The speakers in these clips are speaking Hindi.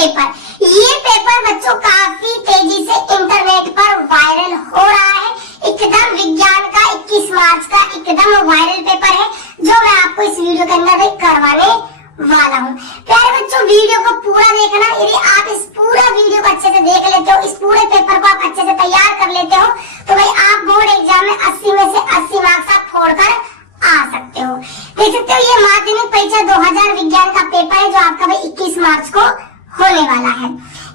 पेपर। ये पेपर बच्चों काफी तेजी से इंटरनेट पर वायरल हो रहा है। एकदम विज्ञान का 21 मार्च का एकदम वायरल पेपर है जो मैं आपको इस वीडियो के अंदर करवाने वाला हूँ। प्यारे बच्चों, वीडियो को पूरा देखना। यदि आप इस पूरा वीडियो को अच्छे से देख लेते हो, इस पूरे पेपर को आप अच्छे से तैयार कर लेते हो, तो भाई आप बोर्ड एग्जाम में 80 में से 80 मार्क्स आप फोड़कर आ सकते हो। देख सकते हो ये माध्यमिक परीक्षा 2000 विज्ञान का पेपर है जो आपका भाई 21 मार्च को होने वाला है।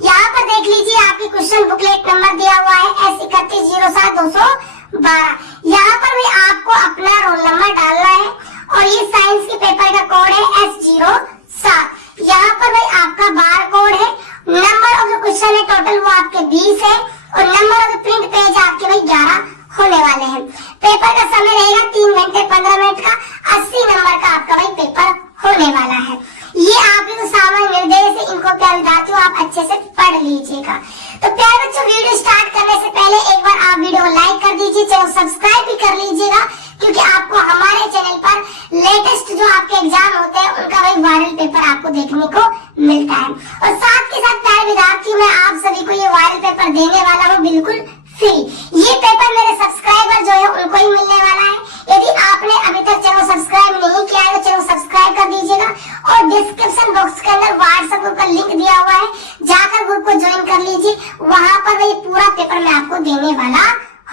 यहाँ पर देख लीजिए आपकी क्वेश्चन बुकलेट नंबर दिया हुआ है S3107-212। यहाँ पर भी आपको अपना रोल नंबर डालना है और ये साइंस के पेपर का कोड है S07। यहाँ पर भाई आपका बार कोड है। नंबर ऑफ द क्वेश्चन है टोटल वो आपके 20 है और number of the print page आपके भाई 11 होने वाले हैं। पेपर का समय रहेगा 3 घंटे 15 मिनट का। 80 नंबर का आपका भाई पेपर होने वाला है। ये आपके सामान्य निर्देश है, इनको प्यारे विद्यार्थियों आप अच्छे से पढ़ लीजिएगा। तो प्यारे बच्चों, वीडियो स्टार्ट करने से पहले एक बार आप वीडियो को लाइक कर दीजिए, चैनल सब्सक्राइब भी कर लीजिएगा, क्योंकि आपको हमारे चैनल पर लेटेस्ट जो आपके एग्जाम होते हैं उनका भाई वायरल पेपर आपको देखने को मिलता है। और साथ के साथ प्यारे विद्यार्थी, मैं आप सभी को ये वायरल पेपर देने वाला हूँ बिल्कुल फ्री। ये पेपर मेरे सब्सक्राइबर जो है उनको ही मिलने वाला है। यदि आपने अभी तक चैनल सब्सक्राइब नहीं किया है तो चैनल सब्सक्राइब कर दीजिएगा और डिस्क्रिप्शन बॉक्स के अंदर व्हाट्सएप ग्रुप का लिंक दिया हुआ है, जाकर ग्रुप को ज्वाइन कर लीजिए। वहां पर वही पूरा पेपर मैं आपको देने वाला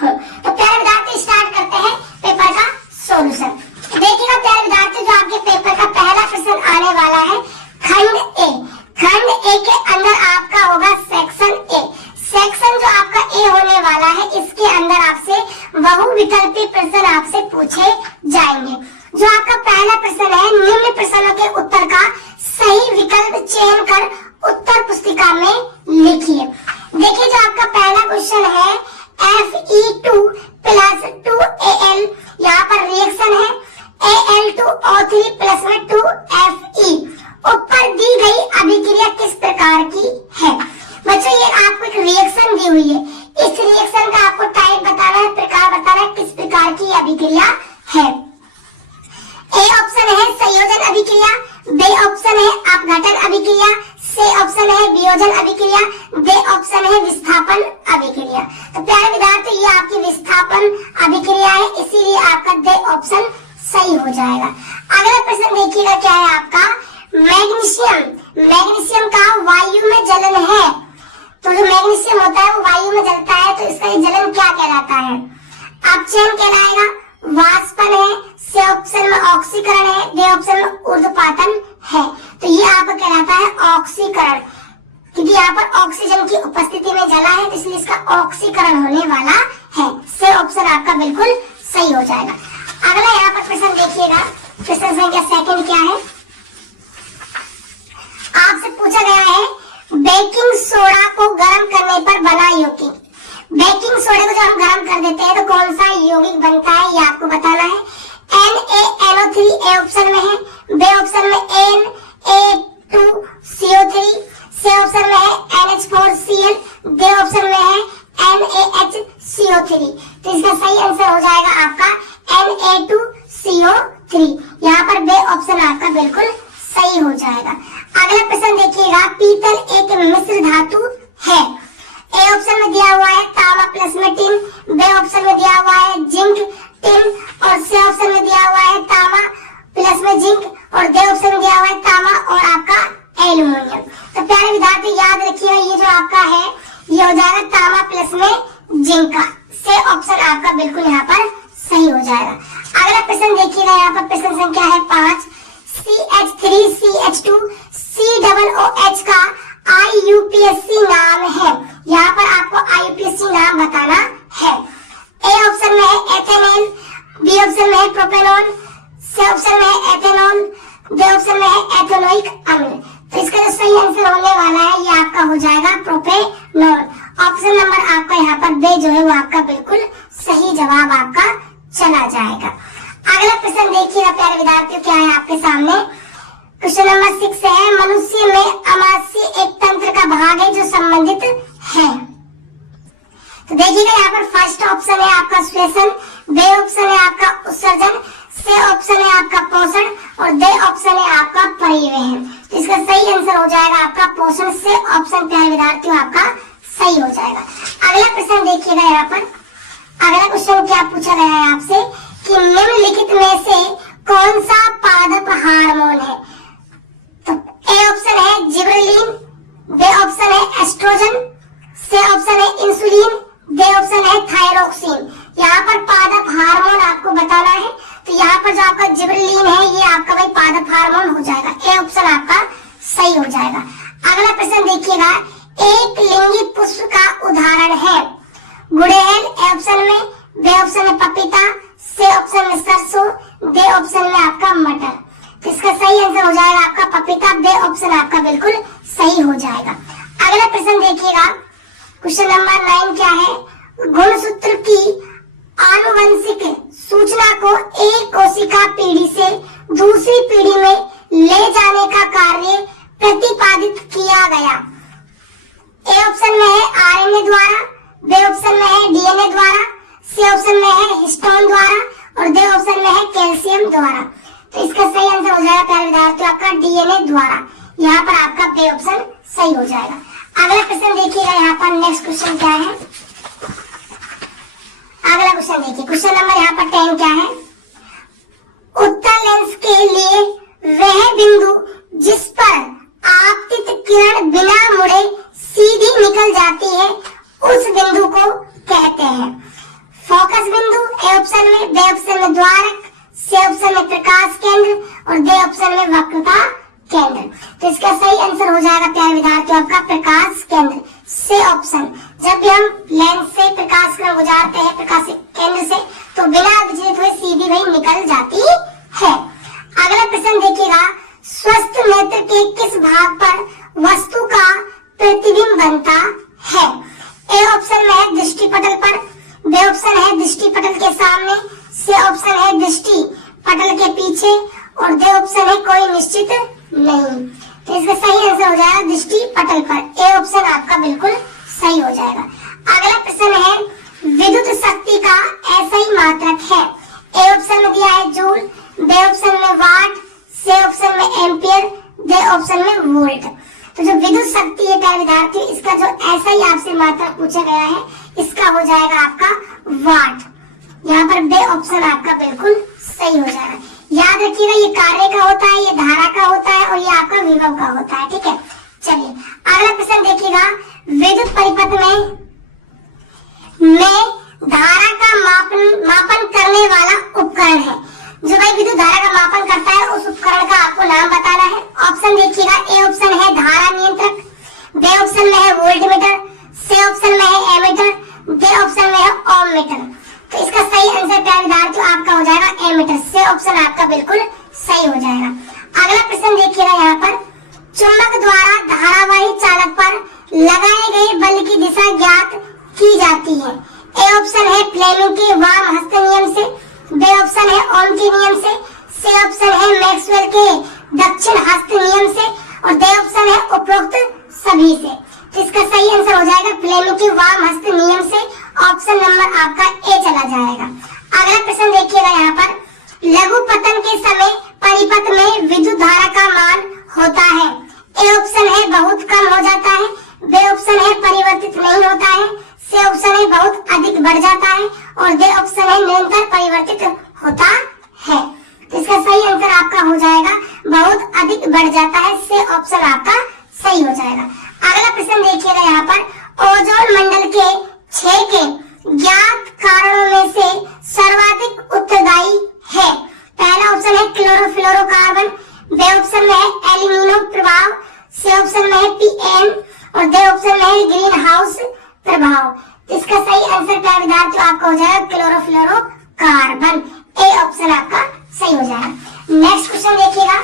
हूँ। तो प्यारे विद्यार्थी, स्टार्ट करते हैं पेपर का सॉल्यूशन। देखिएगा प्यारे विद्यार्थी, जो आपके पेपर का पहला प्रश्न आने वाला है खंड ए। खंड ए के अंदर आपका होगा सेक्शन ए। सेक्शन जो आपका ए होने वाला है, इसके अंदर आपसे बहुविकल्पी प्रश्न आपसे पूछे जाएंगे। जो आपका पहला प्रश्न है, निम्न प्रश्नों के उत्तर का सही विकल्प चयन कर उत्तर पुस्तिका में लिखिए। देखिए जो आपका पहला क्वेश्चन है Fe2 + 2Al, यहाँ पर रिएक्शन है Al2O3 + में 2Fe। ऊपर दी गई अभिक्रिया किस प्रकार की है? बच्चों ये आपको एक रिएक्शन दी हुई है, इस रिएक्शन का आपको टाइप बताना है, प्रकार बताना है, किस प्रकार की अभिक्रिया है। ए ऑप्शन है संयोजन अभिक्रिया, बी ऑप्शन है अपघटन अभिक्रिया, सी ऑप्शन है वियोजन अभिक्रिया, डी ऑप्शन है विस्थापन अभिक्रिया। तो प्यारे विद्यार्थी, ये आपकी विस्थापन अभिक्रिया है, इसीलिए आपका डी ऑप्शन सही हो जाएगा। अगला प्रश्न देखिएगा क्या है आपका, मैग्नीशियम। मैग्नीशियम का वायु में जलन है, तो जो मैग्नीशियम होता है वो वायु में जलता है, तो इसका जलन क्या कहलाता है? अपचयन कहलाएगा, वाष्पन है, सी ऑप्शन में ऑक्सीकरण है, डी ऑप्शन में ऊर्ध्वपातन है। तो ये आपका कहलाता है ऑक्सीकरण, क्योंकि यहाँ पर ऑक्सीजन की उपस्थिति में जला है, तो इसलिए इसका ऑक्सीकरण होने वाला है। सी ऑप्शन आपका बिल्कुल सही हो जाएगा। अगला यहाँ पर प्रश्न देखिएगा, प्रश्न संख्या सेकंड क्या है, आपसे पूछा गया है बेकिंग सोडा को गर्म करने पर बना यौगिक। बेकिंग सोडा को जब हम गर्म कर देते हैं तो कौन सा यौगिक बनता है, ये आपको बताना है। NaNO3 ए ऑप्शन में है, बी ऑप्शन में Na2CO3, सी ऑप्शन में है NH4Cl, डी ऑप्शन में है NaHCO3। तो इसका सही आंसर हो जाएगा आपका Na2CO3। यहाँ पर बी ऑप्शन आपका बिल्कुल सही हो जाएगा। अगला प्रश्न देखिएगा, पीतल एक मिश्र धातु है। ए ऑप्शन में दिया हुआ है तांबा + में टिन, बी ऑप्शन में दिया हुआ है जिंक टिन और सी ऑप्शन में दिया हुआ है तांबा + में जिंक और डी ऑप्शन में दिया हुआ है तांबा और आपका एल्यूमिनियम। तो प्यारे विद्यार्थी याद रखिएगा, ये जो आपका है ये हो जाएगा तांबा + में जिंक का। सी ऑप्शन आपका बिल्कुल यहाँ पर सही हो जाएगा। अगला प्रश्न देखिएगा, यहाँ पर प्रश्न संख्या है 5। CH3CH2 COOH का IUPAC नाम है। यहाँ पर आपको IUPAC नाम बताना है। ए ऑप्शन में है एथेनॉल, बी ऑप्शन में है प्रोपेनॉल, सी ऑप्शन में है एथेनॉल, डी ऑप्शन में है एथेनोइक अम्ल। तो इसका जो सही आंसर होने वाला है ये आपका हो जाएगा प्रोपेनॉल। ऑप्शन नंबर आपका यहाँ पर बी जो है वो आपका बिल्कुल सही जवाब आपका चला जाएगा। अगला प्रश्न देखिएगा प्यारे विद्यार्थियों, क्या है आपके सामने, क्वेश्चन नंबर 6 है, मनुष्य में अमाशय एक तंत्र का भाग है जो संबंधित है। तो देखिएगा यहाँ पर फर्स्ट ऑप्शन है आपका श्वसन, बी ऑप्शन है आपका उत्सर्जन, सी ऑप्शन है आपका पोषण और डी ऑप्शन है आपका परिवहन। तो इसका सही आंसर हो जाएगा आपका पोषण से ऑप्शन प्यारे विद्यार्थियों आपका सही हो जाएगा। अगला प्रश्न देखिएगा यहाँ पर। अगला क्वेश्चन क्या पूछा गया है आपसे कि निम्नलिखित में से कौन सा पादप हार्मोन है? तो ए ऑप्शन है जिबरेलिन, बी ऑप्शन है एस्ट्रोजन, सी ऑप्शन है इंसुलिन, डी ऑप्शन है थायरोक्सिन। यहाँ पर पादप हार्मोन आपको बताना है। तो यहाँ पर जो आपका जिबरेलिन है ये आपका भाई पादप हार्मोन हो जाएगा। ए ऑप्शन आपका सही हो जाएगा। अगला प्रश्न देखिएगा, एक लिंगी पुष्प का उदाहरण है गुड़हल, ए ऑप्शन में, बी ऑप्शन में पपीता, सी ऑप्शन में सरसों, डी ऑप्शन में आपका मटर। तो इसका सही आंसर हो जाएगा आपका पपीता, बी ऑप्शन आपका बिल्कुल सही हो जाएगा। अगला प्रश्न देखिएगा, क्वेश्चन नंबर 9 क्या है? गुणसूत्र की आनुवंशिक सूचना को एक कोशिका पीढ़ी से दूसरी पीढ़ी में ले जाने का कार्य प्रतिपादित किया गया। ए ऑप्शन में है आरएनए द्वारा, बी ऑप्शन में है डीएनए द्वारा, सी ऑप्शन में है हिस्टोन द्वारा और डी ऑप्शन में है कैल्शियम द्वारा। तो इसका सही आंसर हो जाएगा प्यारे विद्यार्थियों आपका डीएनए द्वारा। यहाँ पर आपका बी ऑप्शन सही हो जाएगा। अगला प्रश्न देखिएगा, यहाँ पर नेक्स्ट क्वेश्चन क्या है? अगला क्वेश्चन देखिए, क्वेश्चन नंबर यहाँ पर 10 क्या है? उत्तल लेंस के लिए वह बिंदु जिस पर आपतित किरण बिना मुड़े सीधी निकल जाती है उस बिंदु को कहते हैं फोकस बिंदु, ए ऑप्शन में, बी ऑप्शन में द्वारक, सी ऑप्शन में प्रकाश केंद्र और डी ऑप्शन में वक्रता केंद्र। तो इसका सही आंसर हो जाएगा प्यारे विद्यार्थियों आपका प्रकाश केंद्र, सी ऑप्शन। जब भी हम लेंस से प्रकाश किरण गुजारते हैं प्रकाश केंद्र से तो बिना विचलित हुए सीधी वही निकल जाती है। अगला प्रश्न देखिएगा, स्वस्थ नेत्र के किस भाग पर वस्तु का प्रतिबिंब बनता है? ए ऑप्शन में है दृष्टि पटल पर, बी ऑप्शन है दृष्टि पटल के सामने, सी ऑप्शन है दृष्टि पटल के पीछे और डी ऑप्शन है कोई निश्चित नहीं। तो इसका सही आंसर हो जाएगा दृष्टि पटल पर। ए ऑप्शन आपका बिल्कुल सही हो जाएगा। अगला प्रश्न है, विद्युत शक्ति का ऐसा ही मात्रक है। ए ऑप्शन में दिया है जूल, बी ऑप्शन में वाट, सी ऑप्शन में एम्पियर, डी ऑप्शन में वोल्ट। तो जो विद्युत शक्ति है प्यारे विद्यार्थी इसका जो ऐसा ही आपसे मात्रक पूछा गया है इसका हो जाएगा आपका वाट। यहाँ पर बी ऑप्शन आपका बिल्कुल सही हो जाएगा। याद रखिएगा ये कार्य का होता है, ये धारा का होता है और ये आपका विभव का होता है। ठीक है, चलिए अगला प्रश्न देखिएगा, विद्युत परिपथ में धारा का मापन करने वाला उपकरण है। जो भाई विद्युत धारा का मापन करता है उस उपकरण का आपको नाम बताना है। ऑप्शन देखिएगा, ए ऑप्शन है धारा नियंत्रक, बी ऑप्शन में है वोल्टमीटर, सी ऑप्शन में है एमीटर, डी ऑप्शन में है ओम मीटर। तो इसका सही आंसर प्यारे विद्यार्थियों आपका हो जाएगा एमीटर, सी ऑप्शन आपका बिल्कुल सही हो जाएगा। अगला प्रश्न देखिएगा, यहाँ पर चुंबक द्वारा धारावाही चालक पर लगाए गए बल की दिशा ज्ञात की जाती है। ए ऑप्शन है फ्लेमिंग के वाम हस्त नियम से, बी ऑप्शन है ओम के नियम से, सी ऑप्शन है मैक्सवेल के दक्षिण हस्त नियम से और डी ऑप्शन है उपरोक्त सभी से। तो इसका सही आंसर हो जाएगा फ्लेमिंग के वाम हस्त नियम से। ऑप्शन नंबर आपका ए चला जाएगा। अगला प्रश्न देखिएगा, यहाँ पर लघु पतन के समय परिपथ में विद्युत धारा का मान होता है। ए ऑप्शन है बहुत कम हो जाता है, बी ऑप्शन है परिवर्तित नहीं होता है, सी ऑप्शन है बहुत अधिक बढ़ जाता है और डी ऑप्शन है निरंतर परिवर्तित होता है। तो इसका सही आंसर आपका हो जाएगा बहुत अधिक बढ़ जाता है, सी ऑप्शन आपका सही हो जाएगा। अगला प्रश्न देखिएगा, यहाँ पर ओजोन मंडल के क्षय के ज्ञात कारणों में से सर्वाधिक उत्तरदायी है। पहला ऑप्शन है क्लोरोफ्लोरोकार्बन, बी ऑप्शन में है एल्यूमिनो प्रभाव, सी ऑप्शन में है पीएम और डी ऑप्शन में है ग्रीन हाउस प्रभाव। इसका सही आंसर क्या विद्यार्थियों आपका हो जाएगा क्लोरोफ्लोरोकार्बन। ए ऑप्शन आपका सही हो जाएगा। नेक्स्ट क्वेश्चन देखिएगा।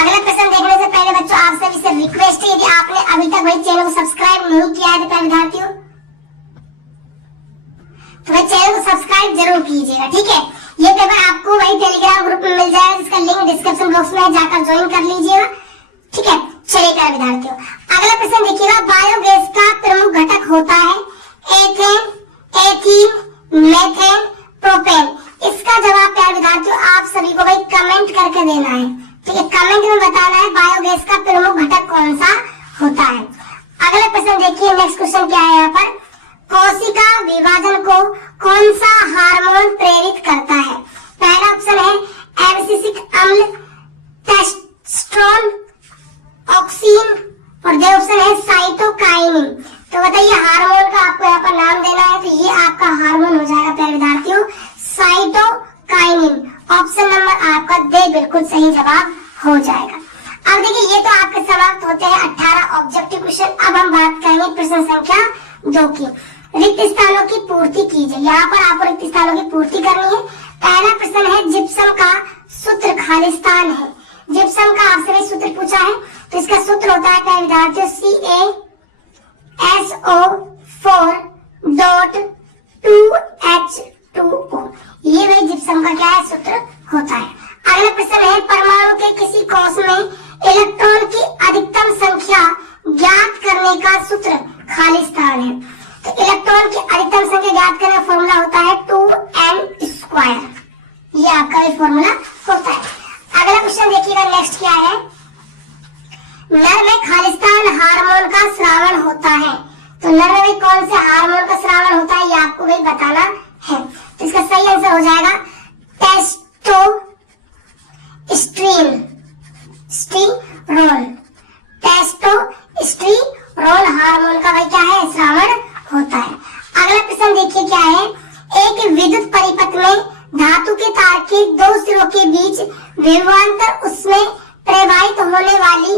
अगला प्रश्न देखने से पहले बच्चों आपसे भी सिर्फ रिक्वेस्ट है, यदि आपने अभी तक भाई चैनल को सब्सक्राइब नहीं किया है तो विद्यार्थियों तो भाई चैनल को सब्सक्राइब जरूर कीजिएगा। ठीक है, ये पेपर आपको भाई टेलीग्राम ग्रुप में मिल जाएगा जिसका लिंक डिस्क्रिप्शन बॉक्स में है, जाकर ज्वाइन कर लीजिएगा। ठीक है, चलिए प्यारे विद्यार्थियों अगला प्रश्न देखिएगा, बायोगैस का प्रमुख घटक होता है एथेन, एथीन, मीथेन, प्रोपेन। इसका जवाब प्यारे विद्यार्थियों आप सभी को भाई कमेंट करके देना है। ठीक है, कमेंट में बताना है बायोगैस का प्रमुख घटक कौन सा होता है। अगला प्रश्न देखिए, नेक्स्ट क्वेश्चन क्या है यहाँ पर, कोशिका विभाजन को कौन सा हार्मोन प्रेरित करता है? पहला ऑप्शन है एब्सिसिक अम्ल, टेस्टोस्टेरोन, ऑक्सिन, और दो ऑप्शन है साइटोकाइनिन। तो बताइए हार्मोन का आपको यहाँ पर नाम देना है, तो ये आपका हार्मोन हो जाएगा प्यारे विद्यार्थियों साइटोकाइनिन। ऑप्शन नंबर आपका दे बिल्कुल सही जवाब हो जाएगा। अब देखिए ये तो आपके समाप्त होते हैं 18 ऑब्जेक्टिव क्वेश्चन। अब हम बात करेंगे प्रश्न संख्या 2 की। रिक्त स्थानों की पूर्ति कीजिए। यहाँ पर आपको रिक्त स्थानों की पूर्ति करनी है। पहला प्रश्न है जिप्सम का सूत्र खालिस्तान है। जिप्सम का आपसे सूत्र पूछा है, तो इसका सूत्र होता है प्यारे विद्यार्थियों CaSO4.2H2O। ये भाई जिप्सम का क्या है सूत्र होता है। अगला प्रश्न है परमाणु के किसी कोष में इलेक्ट्रॉन की अधिकतम संख्या ज्ञात करने का सूत्र खालिस्तान है। तो इलेक्ट्रॉन की अधिकतम संख्या ज्ञात करने का फॉर्मूला होता है 2n²। ये आपका भी फॉर्मूला होता है। अगला क्वेश्चन देखिएगा, नेक्स्ट क्या है, नर में खालिस्तान हार्मोन का स्रावन होता है। तो नर में कौन से हार्मोन का स्रावन होता है ये आपको भी बताना है। तो इसका सही आंसर हो जाएगा टेस्टोस्टेरोन। टेस्टोस्टेरोन हार्मोन का भाई क्या है स्रावन होता है। अगला प्रश्न देखिए क्या है, एक विद्युत परिपथ में धातु के तार के दो सिरों के बीच विभवांतर उसमें प्रवाहित होने वाली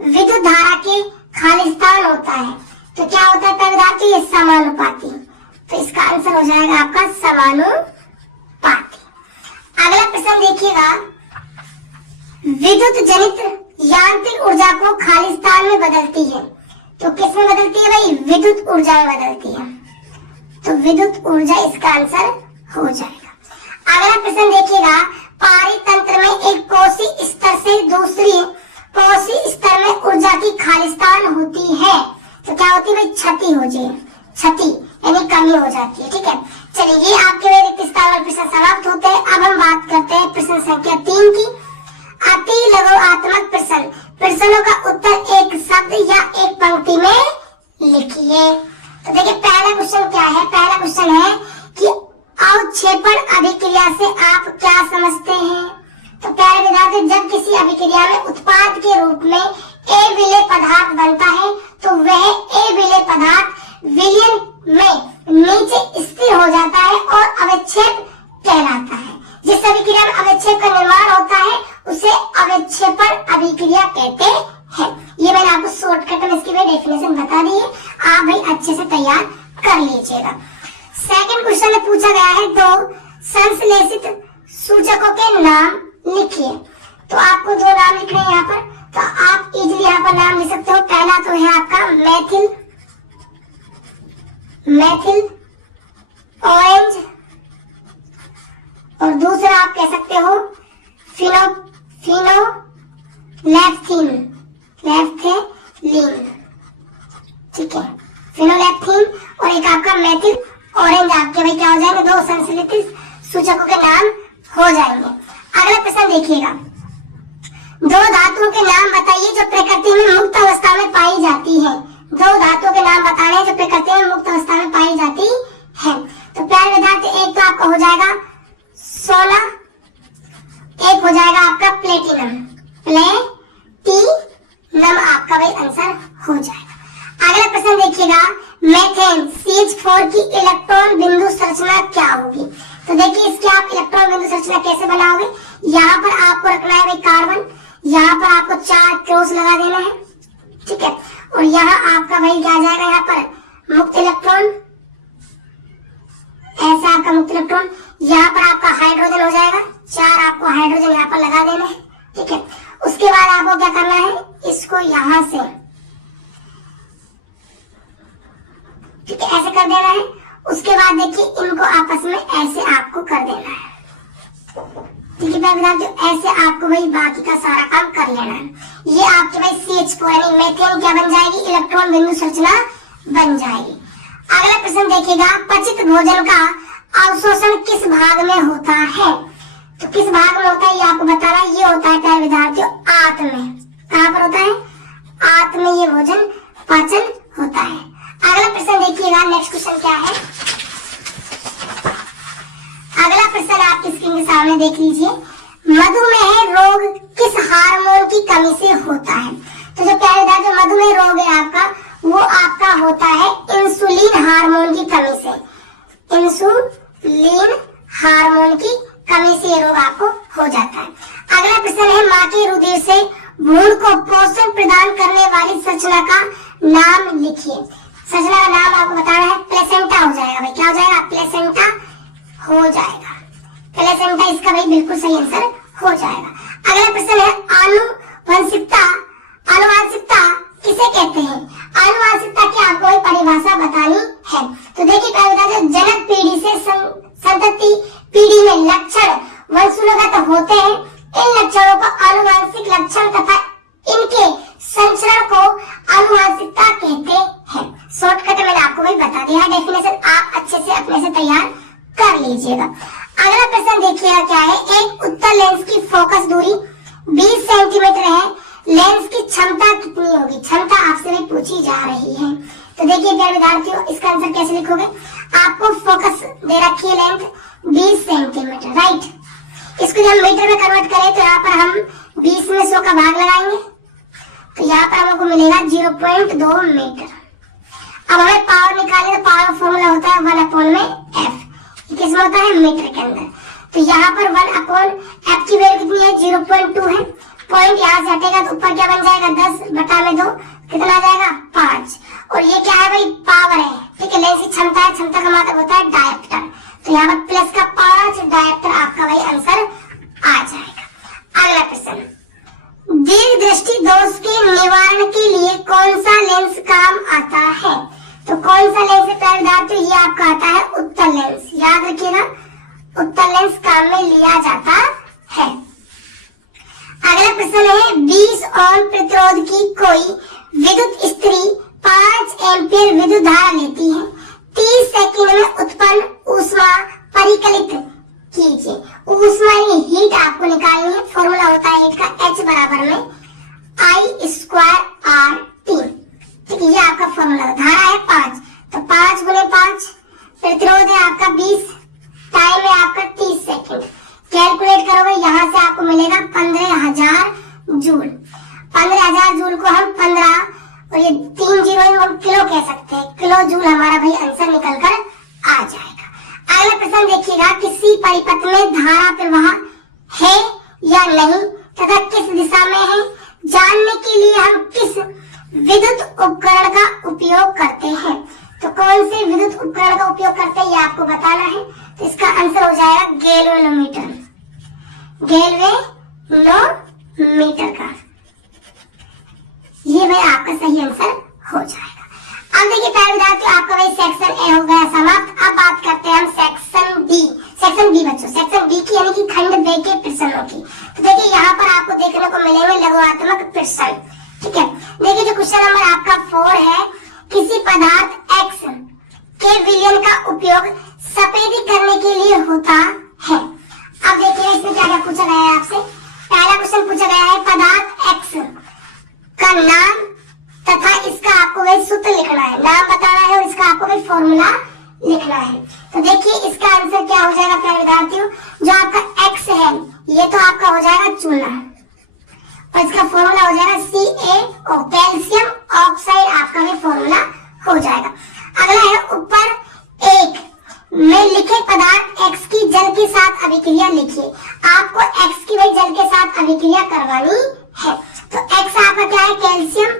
विद्युत धारा के खालिस्तान होता है। तो क्या होता है विद्यार्थी, ये समानुपाती। तो इसका आंसर हो जाएगा आपका समानुपाती। अगला प्रश्न देखिएगा, विद्युत जनित यांत्रिक ऊर्जा को खालिस्तान में बदलती है। तो किस में बदलती है भाई, विद्युत ऊर्जा में बदलती है। तो विद्युत ऊर्जा इसका आंसर हो जाएगा। अगला प्रश्न देखिएगा, पारितंत्र में एक कोशी स्तर से दूसरी कोशी स्तर में ऊर्जा की खालिस्तान होती है। तो क्या होती है भाई, क्षति हो जाए, क्षति यानी कमी हो जाती है। ठीक है, चलिए ये आपके रिक्त स्थान वाले प्रश्न समाप्त होते हैं। अब हम बात करते हैं प्रश्न संख्या 3 की। अति लघुआत्मक प्रश्न, प्रश्नों का उत्तर एक शब्द या एक पंक्ति में लिखिए। तो देखिए पहला क्वेश्चन क्या है, पहला क्वेश्चन है कि अवक्षेपण अभिक्रिया से आप क्या समझते हैं? तो प्यारे विद्यार्थी, जब किसी अभिक्रिया में उत्पाद के रूप में अविलेय पदार्थ बनता है तो वह अविलेय पदार्थ विलयन में नीचे स्थिर हो जाता है और अवक्षेप कहलाता है। जिस अभिक्रिया में अवक्षेप का निर्माण होता है उसे अवक्षेपण अभिक्रिया कहते हैं। ये मैंने आपको शॉर्टकट में इसकी डेफिनेशन बता दी है, आप भाई अच्छे से तैयार कर लीजिएगा। सेकंड क्वेश्चन में पूछा गया है, दो संश्लेषित सूचकों के नाम लिखिए। तो आपको दो नाम लिखने हैं यहाँ पर, तो आप इजीली यहाँ पर नाम लिख सकते हो। पहला तो है आपका मैथिल ऑरेंज, और दूसरा आप कह सकते हो फिनोलेफ्थिन। ठीक है, फिनोलेफ्थिन और एक आपका मैथिल ऑरेंज, आपके भाई क्या हो जाएंगे, दो संश्लेषित सूचकों के नाम हो जाएंगे। अगला प्रश्न देखिएगा, दो धातुओं के नाम बताइए जो प्रकृति में मुक्त अवस्था में पाई जाती है। दो धातुओं के नाम बताने जो प्रकृति में मुक्त अवस्था में पाई जाती है। तो प्यारे विद्यार्थी, एक तो आपका हो जाएगा सोना, एक हो जाएगा आपका प्लेटिनम आपका भाई आंसर हो जाएगा। अगला प्रश्न देखिएगा, मेथेन CH4 की इलेक्ट्रॉन बिंदु संरचना क्या होगी? तो देखिए इसकी आप इलेक्ट्रॉन बिंदु संरचना कैसे बनाओगे, यहाँ पर आपको रखना है भाई कार्बन, यहाँ पर आपको 4 क्रॉस लगा देना है। ठीक है, और यहाँ आपका भाई क्या जाएगा, यहाँ पर मुक्त इलेक्ट्रॉन, ऐसा आपका मुक्त इलेक्ट्रॉन, यहाँ पर आपका हाइड्रोजन हो जाएगा, 4 आपको हाइड्रोजन यहाँ पर लगा देना है। ठीक है, उसके बाद आपको क्या करना है, इसको यहाँ से ठीक है ऐसे कर देना है। उसके बाद देखिए इनको आपस में ऐसे आपको कर देना है। ठीक है विद्यार्थियों, ऐसे आपको भाई बाकी का सारा काम कर लेना है। ये आपके भाई CH4 यानी मेथेन क्या बन जाएगी, इलेक्ट्रॉन बिंदु संरचना बन जाएगी। अगला प्रश्न देखिएगा, पचित भोजन का अवशोषण किस भाग में होता है? तो किस भाग में होता है ये आपको बताना। ये होता है प्यारे विद्यार्थियों आंत में। कहाँ पर होता है? आंत में ये भोजन पाचन होता है। अगला प्रश्न देखिएगा, नेक्स्ट क्वेश्चन क्या है। अगला प्रश्न आपकी स्क्रीन के सामने देख लीजिए। मधुमेह रोग किस हार्मोन की कमी से होता है? तो जो प्यारे विद्यार्थियों मधुमेह रोग है आपका, वो आपका होता है इंसुलिन हार्मोन की कमी से। इंसुलिन हार्मोन की कमी से ये रोग आपको हो जाता है। अगला प्रश्न है, माँ के रुधिर से भ्रूण को पोषण प्रदान करने वाली संरचना का नाम लिखिए। संरचना का नाम आपको बताना है। प्लेसेंटा हो जाएगा भाई। क्या हो जाएगा? प्लेसेंटा हो जाएगा। प्लेसेंटा इसका भाई बिल्कुल सही आंसर हो जाएगा। अगला प्रश्न है, आनुवंशिकता। आनुवंशिकता किसे कहते हैं? आनुवंशिकता की आपको परिभाषा बतानी है। तो देखिए जनक पीढ़ी से संतति पीढ़ी में लक्षण वंशानुगत होते हैं। इन लक्षणों को आनुवंशिक लक्षण तथा इनके संचरण को आनुवंशिकता कहते हैं। शॉर्टकट मैंने आपको भी बता दिया है, डेफिनेशन आप अच्छे से अपने से तैयार कर लीजिएगा। अगला प्रश्न देखिएगा क्या है। एक उत्तल लेंस की फोकस दूरी 20 सेंटीमीटर है। लेंस की क्षमता कितनी होगी? क्षमता आपसे भी पूछी जा रही है। तो देखिए प्यारे विद्यार्थियों, इसका आंसर कैसे लिखोगे? आपको फोकस दे रखी है लेंथ 20 सेंटीमीटर, राइट। इसको जब मीटर में कन्वर्ट करें तो यहाँ पर हम 20 में 100 का भाग लगाएंगे, तो यहाँ पर हमको मिलेगा 0.2 मीटर। अब हमें पावर निकालने, तो पावर फॉर्मूला होता है 1/f। किसमें होता है? मीटर के अंदर। तो यहाँ पर 1/f की वैल्यू कितनी है? 0.2 है। पॉइंट यहाँ से हटेगा तो ऊपर क्या बन जाएगा? 10/2। कितना आ जाएगा? 5। और ये क्या है भाई? पावर है, ठीक है। लेंस की क्षमता है, क्षमता का मतलब होता है डायप्टर। तो यहाँ पर प्लस का 5 डायप्टर आपका भाई आंसर आ जाएगा। अगला प्रश्न, दीर्घ दृष्टि दोष के निवारण के लिए कौन सा लेंस काम आता है? तो कौन सा लेंस है प्यारे विद्यार्थियों? ये आपका आता है उत्तल लेंस। याद रखिएगा, उत्तल लेंस काम में लिया जाता है। अगला प्रश्न है, 20 ओम प्रतिरोध की कोई विद्युत स्त्री 5 एम्पीयर विद्युत धारा लेती है। 30 सेकंड में उत्पन्न ऊष्मा परिकलित कीजिए। ऊष्मा यानी हीट आपको निकालनी है। फॉर्मूला होता है हीट का H बराबर में I²RT, ठीक है। ये आपका फॉर्मूला। धारा है 5, तो 5 गुणे 5। प्रतिरोध है आपका 20, टाइम है आपका 30 सेकंड। कैलकुलेट करोगे, यहाँ से आपको मिलेगा 15,000 जूल। 15,000 जूल को हम 15 और ये 3 जीरो हम किलो कह सकते हैं। किलो जूल हमारा भाई आंसर निकल कर आ जाएगा। अगला प्रश्न देखिएगा, किसी परिपथ में धारा प्रवाह है या नहीं तथा किस दिशा में है, जानने के लिए हम किस विद्युत उपकरण का उपयोग करते हैं? तो कौन से विद्युत उपकरण का उपयोग करते हैं ये आपको बताना है। तो इसका आंसर हो जाएगा गैल्वेनोमीटर। गैल्वेनोमीटर का ये भाई आपका सही आंसर हो जाएगा। अब देखिए प्यारे विद्यार्थियों, आपका भाई सेक्शन ए हो गया समाप्त। अब बात करते हैं हम सेक्शन डी। सेक्शन डी बच्चों, सेक्शन डी की यानी कि खंड बे के प्रश्नों की। तो देखिए यहाँ पर आपको देखने को मिलेंगे लघुआत्मक प्रश्न, ठीक है। देखिए जो क्वेश्चन नंबर आपका 4 है, किसी पदार्थ X के विलयन का उपयोग सफेदी करने के लिए होता है। अब देखिए इसमें क्या क्या पूछा गया है आपसे। पहला क्वेश्चन पूछा गया है, पदार्थ X का नाम तथा इसका आपको वही सूत्र लिखना है। नाम बताना है और इसका आपको वही फॉर्मूला लिखना है। तो देखिए इसका आंसर क्या हो जाएगा प्यारे विद्यार्थियों, जो आपका X है ये तो आपका हो जाएगा चूना, और इसका फॉर्मूला हो जाएगा CaO, कैल्शियम ऑक्साइड आपका भी फॉर्मूला हो जाएगा। अगला है ऊपर 1 में लिखे पदार्थ X की जल के साथ अभिक्रिया लिखिए। आपको X की वही जल के साथ अभिक्रिया करवानी है। तो X आपका क्या है? कैल्शियम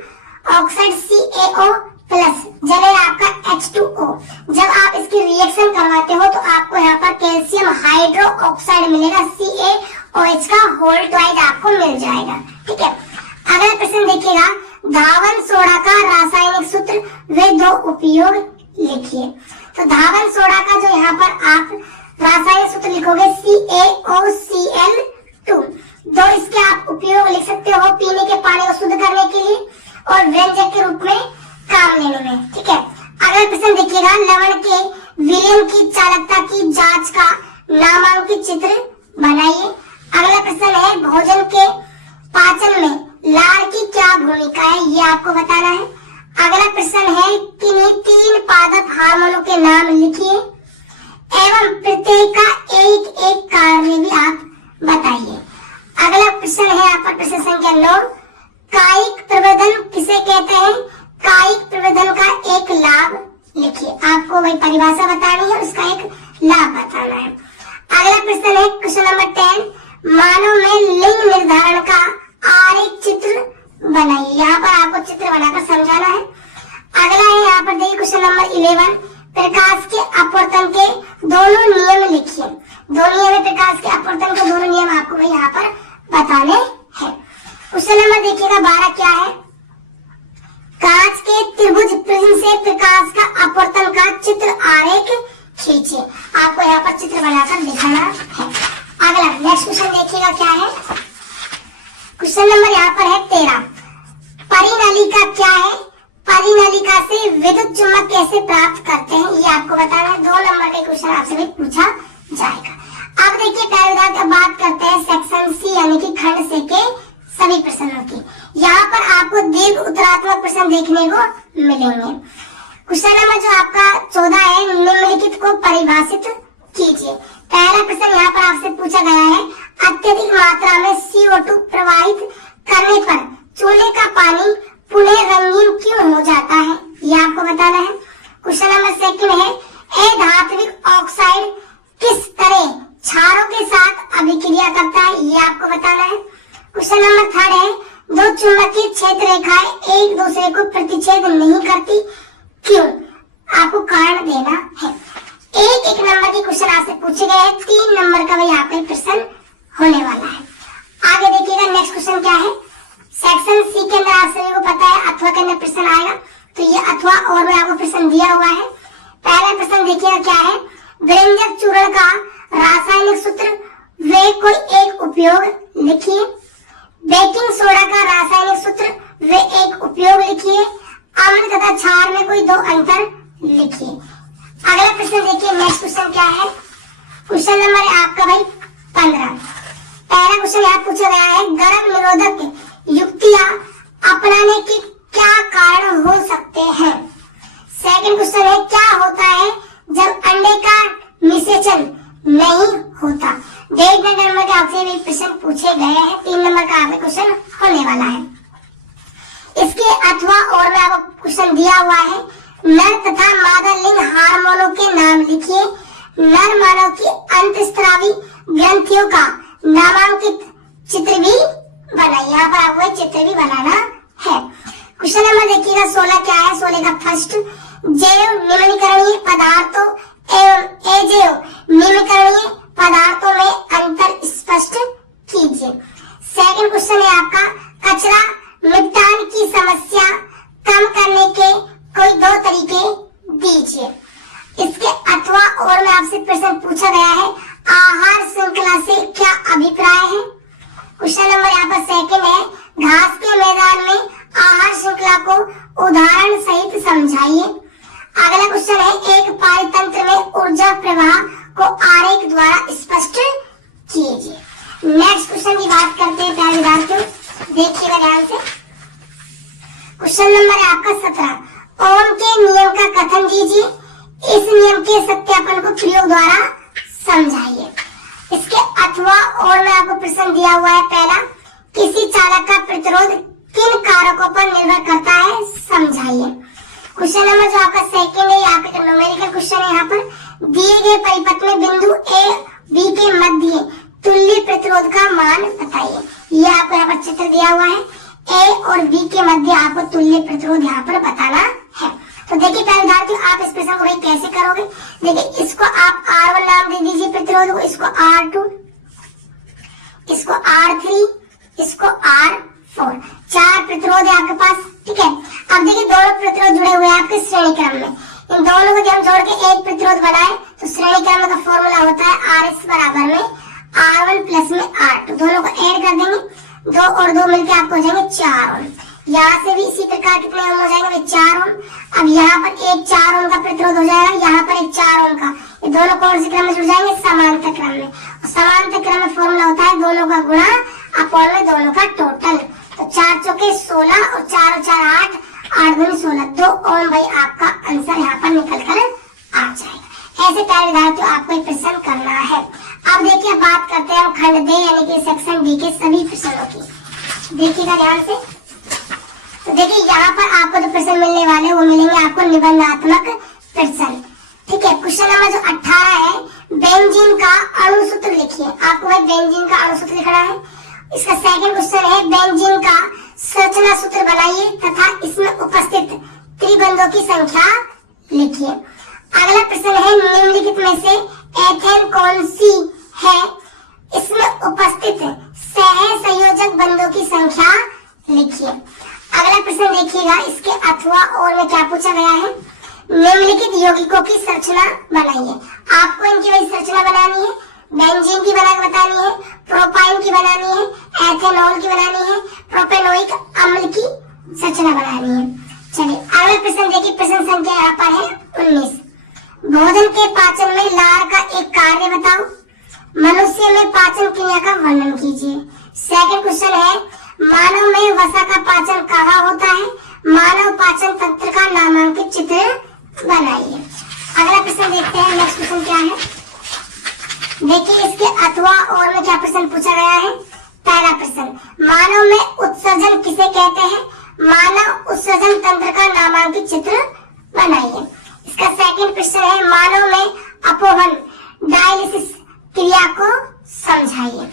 ऑक्साइड CaO प्लस जल है आपका H2O। जब आप इसकी रिएक्शन करवाते हो तो आपको यहाँ पर कैल्शियम हाइड्रो ऑक्साइड मिलेगा, CaOH का होल ट्वाइस आपको मिल जाएगा, ठीक है। अगला प्रश्न देखिएगा, धावन सोडा का रासायनिक सूत्र वे 2 उपयोग लिखिए। तो धावन सोडा का जो यहाँ पर आप रासायनिक सूत्र लिखोगे CaOCl2। 2 इसके आप उपयोग लिख सकते हो पीने के पानी को शुद्ध करने के लिए और व्यंजक के रूप में काम लेने में, ठीक है। अगला प्रश्न देखिएगा, लवण के विलयन की चालकता की जांच का नामांकित चित्र बनाइए। अगला प्रश्न है भोजन के पाचन में लार की क्या भूमिका है, ये आपको बताना है। अगला प्रश्न है किन्हीं 3 पादप हार्मोनों के नाम लिखिए एवं प्रत्येक का एक एक कार्य भी आप बताइए। अगला प्रश्न है यहाँ पर प्रश्न संख्या 9, कायिक प्रवर्धन किसे कहते हैं, कायिक प्रवर्धन का एक लाभ लिखिए। आपको वही परिभाषा बतानी है, उसका एक लाभ बताना है। अगला प्रश्न है क्वेश्चन नंबर 10, मानव में लिंग निर्धारण का आरेख चित्र बनाइए। यहाँ पर आपको चित्र बनाकर समझाना है। अगला है यहाँ पर देखिए क्वेश्चन नंबर 11, प्रकाश के अपवर्तन के दोनों नियम लिखिए। दो नियम है प्रकाश के अपवर्तन के, दोनों नियम आपको भाई यहाँ पर बताने हैं। क्वेश्चन नंबर देखिएगा 12 क्या है, कांच के त्रिभुज प्रिज्म से प्रकाश का अपवर्तन का चित्र आरेख खींचे। आपको यहाँ पर चित्र बनाकर दिखाना है। अगला नेक्स्ट क्वेश्चन देखिएगा क्या है, क्वेश्चन नंबर यहाँ पर है 13, परिनलिका क्या है, परिनलिका से विद्युत चुम्बक कैसे प्राप्त करते हैं, ये आपको बताना है। 2 नंबर के क्वेश्चन आपसे भी पूछा जाएगा। अब देखिए पहले बात करते हैं सेक्शन सी यानी कि खंड से के सभी प्रश्नों की। यहाँ पर आपको दीर्घ उत्तरात्मक प्रश्न देखने को मिलेंगे। क्वेश्चन नंबर जो आपका 14 है, निम्नलिखित को परिभाषित कीजिए। पहला प्रश्न यहाँ पर आपसे पूछा गया है, अत्यधिक मात्रा में CO2 प्रवाहित करने पर चूल्हे का पानी पुनः रंगीन क्यों हो जाता है, ये आपको बताना है। क्वेश्चन नंबर 2 है, अधात्विक ऑक्साइड किस तरह क्षारों के साथ अभिक्रिया करता है, ये आपको बताना है। क्वेश्चन नंबर 3 है, 2 चुंबकीय क्षेत्र रेखाएं एक दूसरे को प्रतिच्छेद नहीं करती, क्यों, आपको कारण देना है। एक नंबर के क्वेश्चन आपसे पूछे गए हैं, 3 नंबर का भी यहाँ पे प्रश्न होने वाला है। आगे देखिएगा नेक्स्ट क्वेश्चन क्या है, सेक्शन सी के अंदर आप सभी को पता है अथवा के अंदर प्रश्न आएगा, तो ये अथवा और में आपको प्रश्न दिया हुआ है। पहला प्रश्न देखिएगा क्या है, व्यंजक चूर्ण का रासायनिक सूत्र वे कोई एक उपयोग लिखिए। बेकिंग सोडा का रासायनिक सूत्र वे एक उपयोग लिखिए। अम्ल तथा क्षार में कोई 2 अंतर लिखिए। अगला प्रश्न देखिए नेक्स्ट क्वेश्चन क्या है, क्वेश्चन नंबर है आपका भाई 15। पहला क्वेश्चन यहाँ पूछा गया है, गर्भ निरोधक युक्तियां अपनाने के क्या कारण हो सकते हैं। सेकंड क्वेश्चन है, क्या होता है जब अंडे का निषेचन नहीं होता। 1.5 नंबर के आपसे भी प्रश्न पूछे गए हैं, 3 नंबर का आपका क्वेश्चन होने वाला है। इसके अथवा और में आपको क्वेश्चन दिया हुआ है, नर तथा मादा लिंग हार्मोनों के नाम लिखिए। नर मानव की अंतःस्रावी ग्रंथियों का नामांकित चित्र भी बनाइए। यहाँ पर आपको चित्र भी बनाना है। क्वेश्चन नंबर देखिएगा 16 क्या है, 16 का फर्स्ट, जैव निम्नीकरणीय पदार्थों एवं अजैव निम्नीकरणीय पदार्थों में अंतर स्पष्ट कीजिए। सेकंड क्वेश्चन है आपका, कचरा निपटान की समस्या कम करने के कोई 2 तरीके दीजिए। इसके अथवा और में आपसे प्रश्न पूछा गया है, आहार श्रृंखला से क्या अभिप्राय है। क्वेश्चन नंबर यहाँ पर सेकंड है, घास के मैदान में आहार श्रृंखला को उदाहरण सहित समझाइए। अगला क्वेश्चन है, एक पारतंत्र में ऊर्जा प्रवाह को आरेख द्वारा स्पष्ट कीजिए। नेक्स्ट क्वेश्चन की बात करते हैं प्यारे विद्यार्थियों, देखिएगा ध्यान से। क्वेश्चन नंबर है आपका 17, ओम के नियम का कथन दीजिए। इस नियम के सत्यापन को प्रयोग द्वारा समझाइए। इसके अथवा और में आपको प्रश्न दिया हुआ है, पहला, किसी चालक का प्रतिरोध किन कारकों पर निर्भर करता है, समझाइए। क्वेश्चन नंबर जो आपका सेकंड है, यहाँ पे न्यूमेरिकल क्वेश्चन है। यहाँ पर दिए गए परिपथ में बिंदु ए बी के मध्य तुल्य प्रतिरोध का मान बताइए। ये आपको यहाँ पर चित्र दिया हुआ है, ए और बी के मध्य आपको तुल्य प्रतिरोध यहाँ पर बताना है। तो देखिए प्यारे विद्यार्थियों, आप इस प्रश्न को भाई कैसे करोगे, देखिए इसको आप R1 नाम दे दीजिए प्रतिरोध को, इसको R2, इसको R3, इसको R4, 4 प्रतिरोध है आपके पास, ठीक है। अब देखिए दोनों प्रतिरोध जुड़े हुए हैं आपके श्रेणी क्रम में, इन दोनों को जब हम जोड़ के एक प्रतिरोध बनाए तो श्रेणी क्रम का फॉर्मूला होता है RS बराबर में R1 प्लस में R2, दोनों को ऐड कर देंगे, 2 और 2 मिलकर आपको हो जाएंगे 4 ओम। यहाँ से भी इसी प्रकार कितने ओम हो जाएंगे, 4 ओम। अब यहाँ पर एक 4 ओम का प्रतिरोध हो जाएगा, यहाँ पर एक 4 ओम का, ये दोनों कौन से क्रम में जुड़ जाएंगे? समांतर क्रम में। और समांतर क्रम में फॉर्मूला होता है दोनों का गुणा अपॉन में दोनों का टोटल। तो 4 चौके 16 और 4 और 4 8, 8 दूनी 16, 2 ओम भाई आपका आंसर यहाँ पर निकल कर आ जाएगा। ऐसे प्यारे विद्यार्थियों आपको एक प्रश्न करना है। अब देखिए बात करते हैं हम खंड दे यानी कि सेक्शन डी के सभी प्रश्नों की। देखिएगा ध्यान से। तो देखिए यहाँ पर आपको जो प्रश्न मिलने वाले वो मिलेंगे आपको निबंधात्मक प्रश्न। ठीक है, क्वेश्चन नंबर जो 18 है, बेंजीन का अणुसूत्र लिखिए। आपको भाई बेंजीन का अणुसूत्र लिखना है। इसका सेकंड क्वेश्चन है बेंजीन का संरचना सूत्र बनाइए तथा इसमें उपस्थित त्रिबंधों की संख्या लिखिए। अगला प्रश्न है निम्नलिखित में से एथेन कौन सी है? इसमें उपस्थित सह संयोजक बंधों की संख्या लिखिए। अगला प्रश्न देखिएगा, इसके अथवा और में क्या पूछा गया है? निम्नलिखित यौगिकों की संरचना बनाइए। आपको इनकी वही संरचना बनानी है। बेंजीन की बना के बतानी है, प्रोपाइन की बनानी है, एथेनॉल की बनानी है, प्रोपेनोइक अम्ल की संरचना बनानी है। चलिए अगला प्रश्न देखिए, प्रश्न संख्या यहाँ पर है 19। भोजन के पाचन में लार का एक कार्य बताओ। मनुष्य में पाचन क्रिया का वर्णन कीजिए। सेकंड क्वेश्चन है मानव में वसा का पाचन कहाँ होता है? मानव पाचन तंत्र का नामांकित चित्र बनाइए। अगला प्रश्न देखते हैं, नेक्स्ट क्वेश्चन क्या है? देखिए इसके अथवा और में क्या प्रश्न पूछा गया है? पहला प्रश्न, मानव में उत्सर्जन किसे कहते हैं? मानव उत्सर्जन तंत्र का नामांकित चित्र बनाइए। इसका सेकंड प्रश्न है मानव में अपोहन डायलिसिस क्रिया को समझाइए।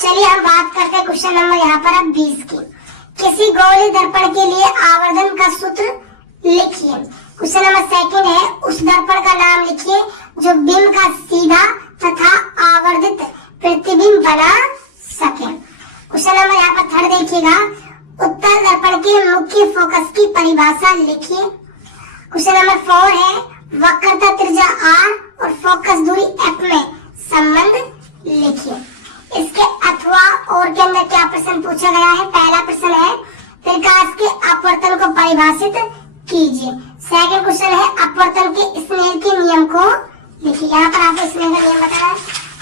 चलिए हम बात करते हैं क्वेश्चन नंबर यहाँ पर अब 20 की। किसी गोली दर्पण के लिए आवर्धन का सूत्र लिखिए। क्वेश्चन नंबर सेकंड है उस दर्पण का नाम लिखिए जो बिंब का सीधा तथा आवर्धित प्रतिबिंब बना सके। क्वेश्चन नंबर यहाँ पर थर्ड देखिएगा, उत्तर दर्पण के मुख्य फोकस की परिभाषा लिखिए। क्वेश्चन नंबर 4 है वक्रता त्रिज्या r और फोकस दूरी f में संबंध लिखिए। इसके अथवा और के अंदर क्या प्रश्न पूछा गया है? पहला प्रश्न है प्रकाश के अपवर्तन को परिभाषित कीजिए। सेकंड क्वेश्चन है अपवर्तन के स्नेल के नियम को लिखिए। यहाँ पर आपको स्नेल का नियम बताना है।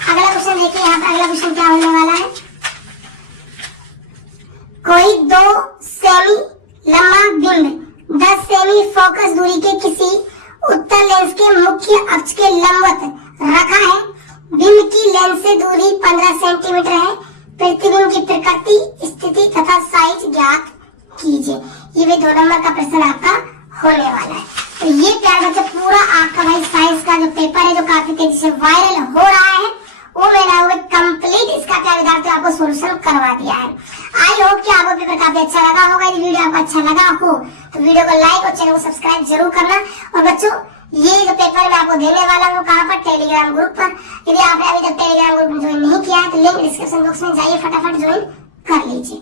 अगला क्वेश्चन देखिए, यहाँ पर अगला क्वेश्चन क्या होने वाला है? कोई 2 सेमी लंबा बिंब 10 सेमी फोकस दूरी के किसी उत्तर लेंस के मुख्य अक्ष के लंबवत रखा है। बिंब की लेंस से दूरी 15 सेंटीमीटर है। प्रतिबिंब की प्रकृति, स्थिति तथा साइज ज्ञात कीजिए। ये भी 2 नंबर का प्रश्न आपका होने वाला है। तो ये प्यार बच्चे पूरा आपका भाई साइंस का जो पेपर है जो काफी तेजी से वायरल हो रहा है वो मैंने कंप्लीट इसका क्या विद्यार्थियों आपको सोल्यूशन करवा दिया है। आई होप कि आपको पेपर काफी अच्छा लगा होगा। यदि वीडियो आपको अच्छा लगा हो तो वीडियो को लाइक और चैनल को सब्सक्राइब जरूर करना। और बच्चों ये जो पेपर मैं आपको देने वाला हूँ कहाँ पर? टेलीग्राम ग्रुप पर। यदि आपने अभी तक टेलीग्राम ग्रुप में ज्वाइन नहीं किया है तो लिंक डिस्क्रिप्शन बॉक्स में जाइए, फटाफट ज्वाइन कर लीजिए।